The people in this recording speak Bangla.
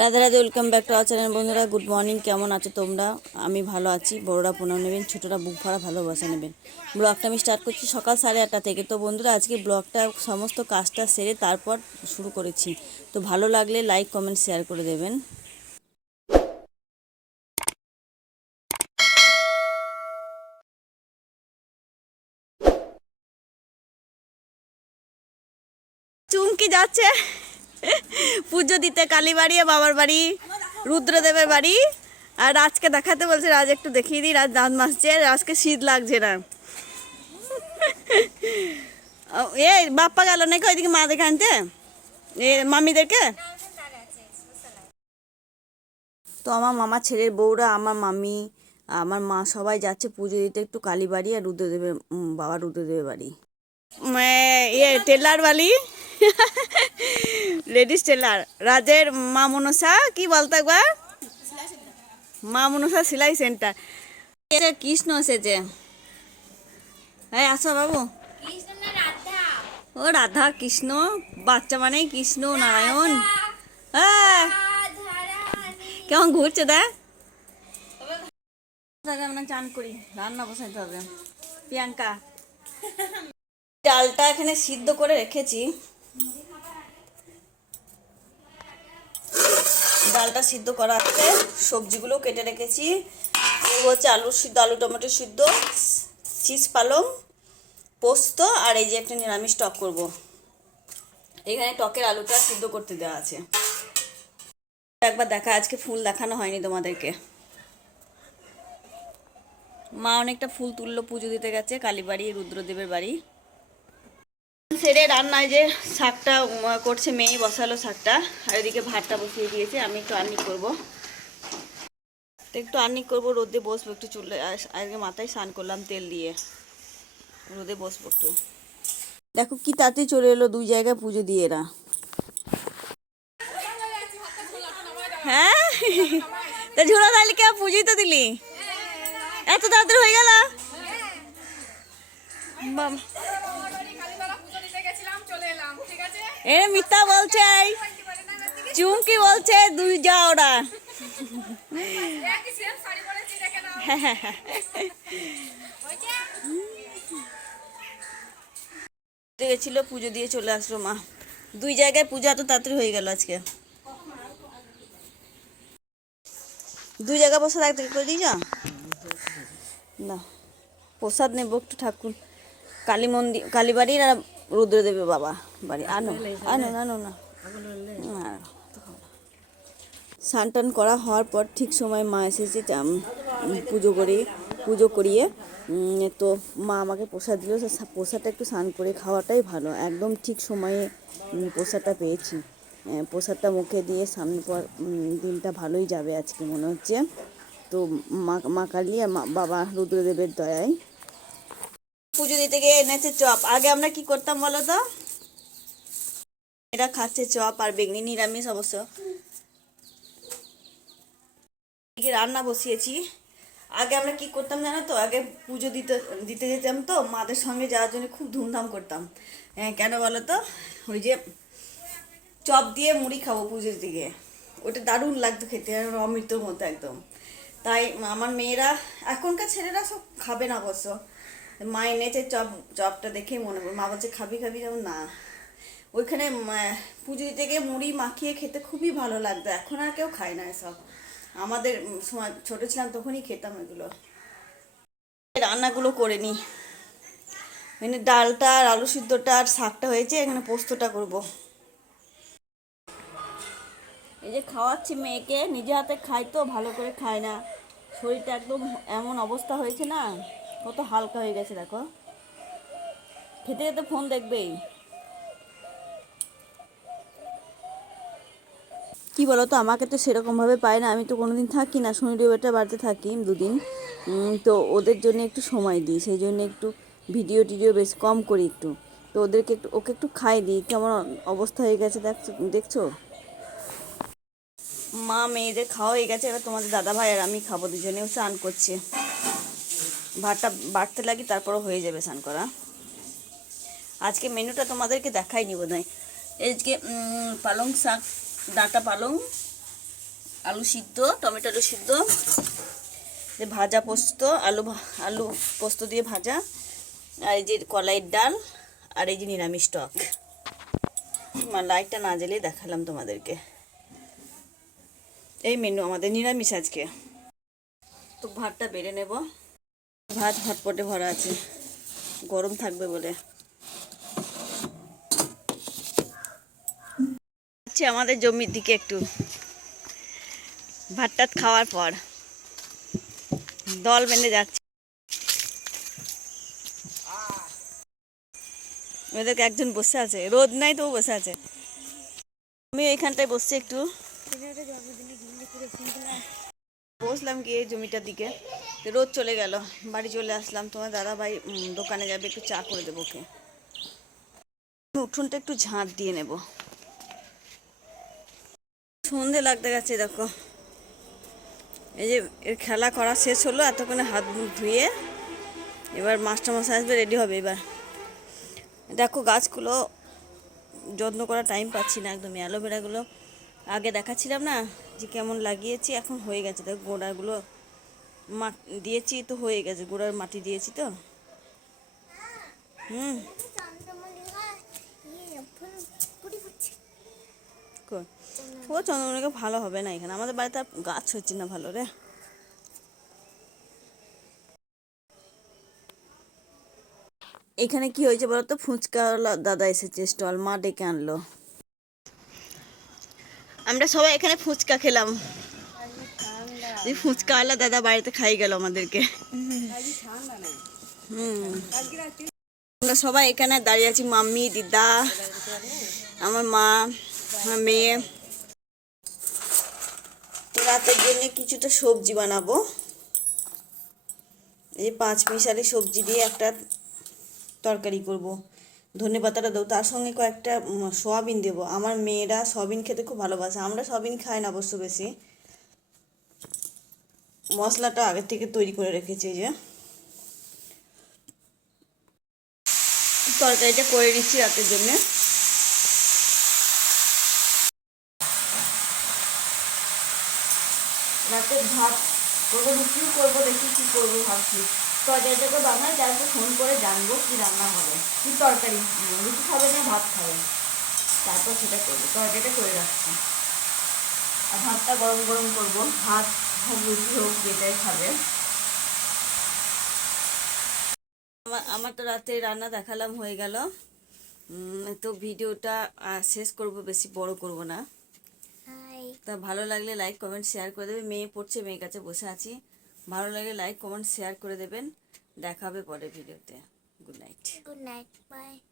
Radhe Radhe welcome back to our channel বন্ধুরা। গুড মর্নিং কেমন আছো তোমরা? আমি ভালো আছি। বড়রা প্রণাম নেবেন, ছোটরা বুক ভরা ভালোবাসা নেবেন। ব্লগটা আমি স্টার্ট করছি সকাল সাড়ে আটটা থেকে। তো বন্ধুরা, আজকে ব্লগটা সমস্ত কাজটা সেরে তারপর শুরু করেছি। তো ভালো লাগলে লাইক কমেন্ট শেয়ার করে দেবেন। চুমকি যাচ্ছে। পুজো দিতে কালী বাড়ি আর বাবার বাড়ি, রুদ্রদেবের বাড়ি। আর রাজকে দেখাতে বলছে, রাজ একটু দেখিয়ে দিই, রাজ দাঁত মাসছে রাজকে শীত লাগছে না। এ বাপ্পা গেল নাকি ওইদিকে মা দেখে আনতে? এ মামিদেরকে? তো আমার মামা ছেলের বউরা, আমার মামি, আমার মা সবাই যাচ্ছে পুজো দিতে একটু কালী বাড়ি আর রুদ্রদেবের বাবা রুদ্রদেবের বাড়ি। ইয়ে টেলার বাড়ি লেডিস টেলার রাজের মা মনসা কি বলতো একবার? মা মনসা সেলাই সেন্টার কৃষ্ণ এসেছে হ্যাঁ আসো বাবু। ও রাধা কৃষ্ণ। বাচ্চা মানে কৃষ্ণ নারায়ণ। হ্যাঁ কেমন ঘুরছে আমরা চান করি। রান্না বসাইতে হবে। প্রিয়াঙ্কা। ডালটা এখানে সিদ্ধ করে রেখেছি। ডালটা সিদ্ধ করা আছে। সবজিগুলো কেটে রেখেছি। হচ্ছে আলু সিদ্ধ, আলু টমেটো সিদ্ধ, চিজ পালং, পোস্ত, আর এই যে একটা নিরামিষ টক করব। এখানে টকের আলুটা সিদ্ধ করতে দেওয়া আছে। একবার দেখা, আজকে ফুল দেখানো হয়নি তোমাদেরকে। মা অনেকটা ফুল তুললো, পুজো দিতে গেছে, কালীবাড়ি, রুদ্রদেবের বাড়ি। সেরে রান্নায় যে শাকটা করছে মেয়ে, বসালো শাকটা, আর এদিকে ভাতটা বসিয়ে দিয়েছে, আমি একটু আর্নি করব। একটু আর্নি করব, রোদে বসবো একটু চুলে আজ- আজকে মাথায় স্নান করলাম তেল দিয়ে। রোদে বসবো একটু। দেখো কি তাতে চলে এলো, দুই জায়গায় পুজো দিয়ে এরা। হ্যাঁ? তা ঝোলা তাহলে কে পুজোই তো দিলি? এত তাড়াতাড়ি হয়ে গেল? বাবা এ মিথ্যা বলছে চুমকি বলছে, দুই যা ওরা। গেছিল, পুজো দিয়ে চলে আসলো মা। দুই জায়গায় পূজা এত তাড়াতাড়ি হয়ে গেল আজকে। দুই জায়গায় বসে থাকতে করে দিই না, প্রসাদ নেব একটু ঠাকুর। কালী মন্দির কালীবাড়ির আর রুদ্রদেবের বাবা বাড়ি। আনো আনো আনো না। স্নান টান করা হওয়ার পর ঠিক সময় মা এসেছে পুজো করে, পুজো করিয়ে তো মা আমাকে প্রসাদ দিল। প্রসাদটা একটু স্নান করে খাওয়াটাই ভালো। একদম ঠিক সময়ে প্রসাদটা পেয়েছি। প্রসাদটা মুখে দিয়ে সামনে পর দিনটা ভালোই যাবে আজকে মনে হচ্ছে। তো মা মা কালী আর বাবা রুদ্রদেবের দয়ায় পুজো দিতে গিয়ে এনেছে চপ। আগে আমরা কি করতাম বলো তো? এরা খাচ্ছে চপ আর বেগনি নিরামিষ অবশ্য। রান্না বসিয়েছি। আগে আমরা কি করতাম জানো তো? আগে পুজো দিতে দিতে যেতাম তো মাদের সঙ্গে যাওয়ার জন্য খুব ধুমধাম করতাম। হ্যাঁ, কেন বলো তো? ওই যে চপ দিয়ে মুড়ি খাব পুজোর দিকে। ওটা দারুণ লাগতো খেতে অমৃতর মতো একদম। তাই আমার মেয়েরা এখনকার ছেলেরা সব খাবে না অবশ্য। মা এনেছে চপ, চপটা দেখেই মনে পড়ে। মা বলছে, খাবি খাবি? যেমন, না। ওইখানে পুজো গিয়ে মুড়ি মাখিয়ে খেতে খুবই ভালো লাগতো। এখন আর কেউ খায় না এসব। আমাদের সময় ছোট ছিলাম তখনই খেতাম এগুলো। রান্নাগুলো করে নিই। মানে ডালটা আর আলু সিদ্ধটা আর শাকটা হয়েছে, এখানে পোস্তটা করব। এই যে খাওয়াচ্ছি মেয়েকে, নিজে হাতে খাই তো, ভালো করে খায় না। শরীরটা একদম এমন অবস্থা হয়েছে না। কত হালকা হয়ে গেছে, দেখো। খেতে খেতে ফোন দেখবেই। কি বলো তো আমাকে তো সেরকমভাবে পায় না। আমি তো কোনোদিন থাকি না, শনি রবিবারটা বাড়িতে থাকি দুদিন। তো ওদের জন্য একটু সময় দিই, সেই জন্য একটু ভিডিও টিডিও বেশ কম করি একটু। তো ওদেরকে একটু, ওকে একটু খাই দিই। কেমন অবস্থা হয়ে গেছে দেখছ? মা, মেয়েদের খাওয়া হয়ে গেছে, এবার তোমাদের দাদা ভাই আর আমি খাব, দুজনেও স্নান করছে। ভাতটা বাড়তে লাগি, তারপরও হয়ে যাবে স্নান করা। আজকে মেনুটা তোমাদেরকে দেখাইনি বোধ হয় আজকে পালং শাক, ডাটা পালং, আলু সিদ্ধ, টমেটো আলু সিদ্ধ ভাজা পোস্ত, আলু আলু পোস্ত দিয়ে ভাজা, আর এই যে কলাইয়ের ডাল, আর এই যে নিরামিষ টক। লাইটটা না জ্বালিয়ে দেখালাম তোমাদেরকে। এই মেনু আমাদের নিরামিষ আজকে। তো ভাতটা বেড়ে নেব। ভাত হটপটে ভরা আছে। গরম থাকবে বলে। যাচ্ছি আমাদের জমির দিকে একটু ভাত টাত খাওয়ার পর দল বেঁধে যাচ্ছে। ওদেরকে একজন বসে আছে। রোদ নাই তো বসে আছে। আমি এইখানটায় বসছি একটু। বসলাম গিয়ে জমিটার দিকে। রোদ চলে গেল। বাড়ি চলে আসলাম। তোমার দাদা ভাই দোকানে যাবে, একটু চা করে দেবো আমি উঠোনটা একটু ঝাঁট দিয়ে নেব। সন্ধে লাগতে গেছে, দেখো। এই যে এর খেলা করা শেষ হলো, এতক্ষণে হাত মুখ ধুয়ে এবার মাস্টারমশাই আসবে, রেডি হবে এবার। দেখো, গাছগুলো যত্ন করার টাইম পাচ্ছি না একদমই। অ্যালোভেরাগুলো আগে দেখাচ্ছিলাম না যে কেমন লাগিয়েছি, এখন হয়ে গেছে। দেখো, গোড়াগুলো দিয়েছি তো হয়ে গেছে, গোড়ার মাটি দিয়েছি তো। হুম। ও চন্দ্রমল্লিকা ভালো হবে না এখানে, আমাদের বাড়িতে আর গাছ হচ্ছে না ভালো রে। এখানে কি হয়েছে বলতো? ফুচকাওয়ালা দাদা এসেছে স্টল, মা ডেকে আনলো। আমরা সবাই এখানে ফুচকা খেলাম। এই ফুচকাওয়ালা দাদা বাড়িতে খাই গেল আমাদেরকে। হুম। আমরা সবাই এখানে দাঁড়িয়ে আছি, মাম্মি, দিদা, আমার মা, আমার মেয়ে। তো রাতের জন্য কিছুটা সবজি বানাবো। এই পাঁচ মিশালি সবজি দিয়ে একটা তরকারি করব। ধনে পাতাটা দেবো তার সঙ্গে কয়েকটা সয়াবিন দেবো। আমার মেয়েরা সয়াবিন খেতে খুব ভালোবাসে, আমরা সয়াবিন খাই না অবশ্য বেশি। মশলাটা আগের থেকে তৈরি করে রেখেছি যে। তরকারিটা করে নিচ্ছি রাতের জন্যে। রাতে ভাত করব রুটিও করব দেখি, কী করব ভাবছি। তরকারিটাকে বানাই তারপর ফোন করে জানব কী রান্না হবে, কী তরকারি, রুটি খাবে না ভাত খাবে। তারপর সেটা করব, তরকারিটা করে রাখছি। আর ভাতটা গরম গরম করব, ভাত হোক রুটি হোক যেটাই খাবে। আমার আমার তো রাতে রান্না দেখালাম হয়ে গেল। তো ভিডিওটা শেষ করব বেশি বড় করব না। তা ভালো লাগলে লাইক কমেন্ট শেয়ার করে দেবে। মেয়ে পড়ছে মেয়ের কাছে বসে আছি। ভালো লাগলে লাইক কমেন্ট শেয়ার করে দেবেন। দেখা হবে পরে ভিডিওতে। Good night Good night. Bye.